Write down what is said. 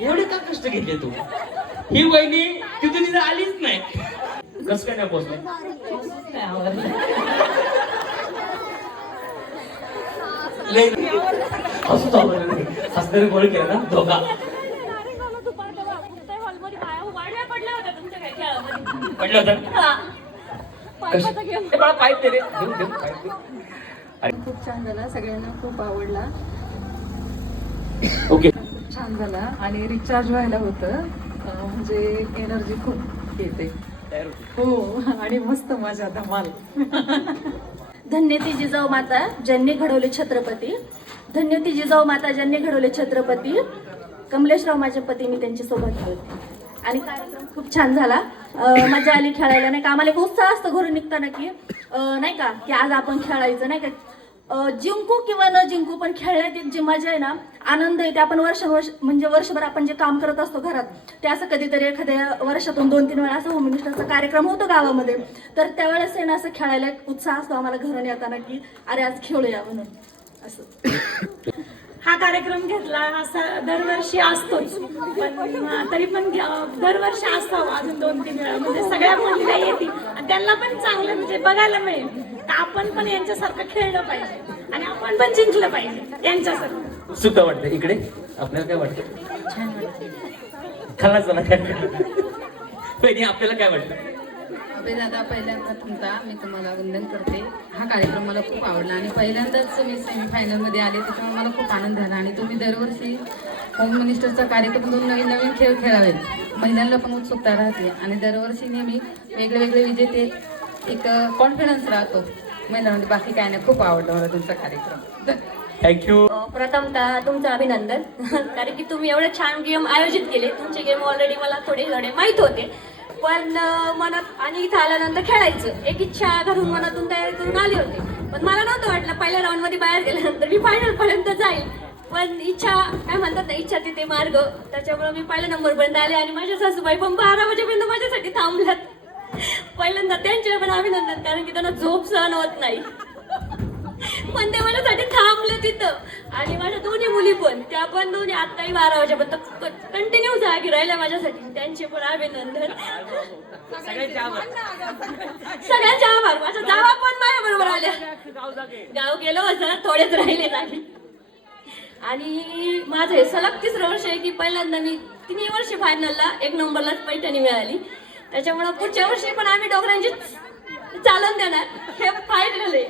एवढे का कष्ट घेतले तू? ही वहिनी तिथून तिथं आलीच नाही. कसं काय नाही पोहोचले? असं चालू हसणारे गोळ केलं ना धोका पडलं होतं. पाईप ते रे खूप छान झाला, सगळ्यांना खूप आवडला. ओके छान झाला आणि रिचार्ज व्हायला होतं, म्हणजे एनर्जी खूप येते. हो आणि मस्त मजा धमाल. धन्य ती जिजाऊ माता ज्यांनी घडवले छत्रपती, धन्य ती जिजाऊ माता ज्यांनी घडवले छत्रपती. कमलेशराव माझे पती, मी त्यांच्या सोबत होते आणि कार्यक्रम खूप छान झाला. मजा आली खेळायला, नाही का. आम्हाला एक उत्साह असतो घरून निघताना की नाही का की आज आपण खेळायचं, नाही का. जिंकू किंवा न जिंकू पण खेळण्यात एक जी मजा आहे ना, आनंद आहे, ते आपण वर्ष म्हणजे वर्षभर आपण जे काम करत असतो घरात, ते असं कधीतरी एखाद्या वर्षातून 2-3 वेळा असं होम मिनिस्टरचा कार्यक्रम होतो गावामध्ये, तर त्यावेळेस आहे ना असं खेळायला एक उत्साह असतो आम्हाला घरून येताना की अरे आज खेळूया म्हणून असं. हा कार्यक्रम घेतला असा दरवर्षी असतोच, पण तरी पण दरवर्षी असावं अजून 2-3 वेळा, म्हणजे सगळ्या मुलीला येतील आणि त्यांना पण चांगलं म्हणजे बघायला मिळेल. तर आपण पण यांच्यासारखं खेळलं पाहिजे आणि आपण पण जिंकलं पाहिजे यांच्यासारखं. उत्सुकता वाटते इकडे. आपल्याला काय वाटतं? छान वाटते. खलास झाला काय पहिली आपल्याला काय वाटतं? अभय दादा, पहिल्यांदा मी तुम्हाला वंदन करते. हा कार्यक्रम मला खूप आवडला आणि पहिल्यांदाच मी सेमीफायनलमध्ये आले, त्याच्यामुळे मला खूप आनंद झाला. आणि तुम्ही दरवर्षी होम मिनिस्टरचा कार्यक्रम दोन नवीन नवीन खेळ खेळावेत, महिलांना पण उत्सुकता राहते आणि दरवर्षी नेहमी वेगळे वेगळे विजेते, एक कॉन्फिडन्स राहतो महिलांमध्ये. बाकी काय नाही, खूप आवडला मला तुमचा कार्यक्रम. थँक्यू. प्रथमतः तुमचं अभिनंदन कारण की तुम्ही एवढे छान गेम आयोजित केले. तुमचे गेम ऑलरेडी मला थोडे माहीत होते, पण मनात आणि इथं आल्यानंतर खेळायचं एक इच्छा घरून मनातून तयार करून आली होती. पण मला नव्हतं वाटलं पहिल्या राऊंडमध्ये बाहेर गेल्यानंतर मी फायनल पर्यंत जाईल, पण इच्छा काय म्हणतात ना, इच्छा तिथे मार्ग. त्याच्यामुळे मी पहिल्या नंबरपर्यंत आले आणि माझ्या सासूबाई पण 12 वाजेपर्यंत माझ्यासाठी थांबल्यात. पहिल्यांदा त्यांचे पण अभिनंदन, कारण की त्यांना झोप सहन होत नाही, पण ते माझ्यासाठी थांबले तिथं. आणि माझ्या दोन्ही मुली पण, त्या पण दोन्ही आत्ताही 12 वाजेपर्यंत कंटिन्यू जागी राहिल्या माझ्यासाठी. त्यांचे पण अभिनंदन. सगळ्यांचे आभार. माझ्या जावा पण माझ्या बरोबर आल्या. गाव गेलो असं थोडेच राहिले नाही. आणि माझं हे सलग 3रं वर्ष आहे की पहिल्यांदा मी 3 वर्षी फायनलला 1 नंबरलाच पैठणी मिळाली. त्याच्यामुळे पुढच्या वर्षी पण आम्ही डोगरांची चालून देणार, हे फायनल आहे.